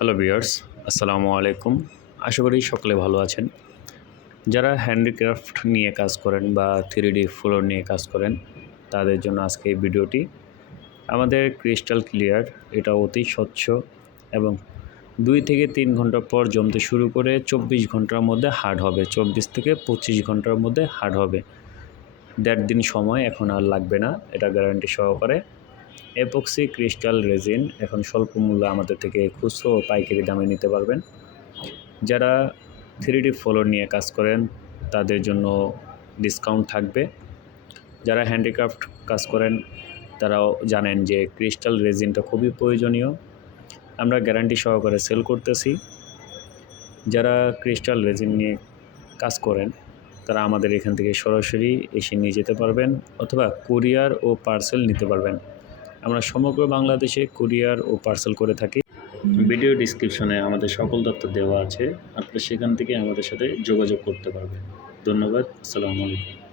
Hello viewers, আসসালামু আলাইকুম। আশা করি সকলে ভালো আছেন। যারা হ্যান্ডিক্রাফট নিয়ে কাজ করেন বা 3D ফ্লোর নিয়ে কাজ করেন, তাদের জন্য আজকে এই ভিডিওটি। আমাদের ক্রিস্টাল ক্লিয়ার, এটা অতি স্বচ্ছ এবং 2 থেকে 3 ঘন্টা পর জমতে শুরু করে 24 ঘন্টার মধ্যে হার্ড হবে। 24 থেকে 25 ঘন্টার মধ্যে হার্ড হবে। 1.5 দিন সময় এখন আর লাগবে না, এটা গ্যারান্টি সহকারে। এপক্সি ক্রিস্টাল রেজিন এখন স্বল্প মূল্যে আমাদের থেকে খুচরো ও পাইকারি দামে নিতে পারবেন। যারা 3D ফ্লোর নিয়ে কাজ করেন তাদের জন্য ডিসকাউন্ট থাকবে। যারা হ্যান্ডিক্রাফট কাজ করেন তারাও জানেন যে ক্রিস্টাল রেজিনটা খুবই প্রয়োজনীয়। আমরা গ্যারান্টি সহকারে সেল করতেছি। যারা ক্রিস্টাল রেজিন নিয়ে কাজ করেন তারা আমাদের এখান থেকে সরাসরি এসে নিয়ে যেতে পারবেন অথবা কুরিয়ার ও পার্সেল নিতে পারবেন। আমরা সমগ্র বাংলাদেশে কুরিয়ার ও পার্সেল করে থাকি। ভিডিও ডিসক্রিপশনে আমাদের সকল তথ্য দেওয়া আছে, আপনি সেখান থেকে আমাদের সাথে যোগাযোগ করতে পারবেন। ধন্যবাদ। আসসালামু আলাইকুম।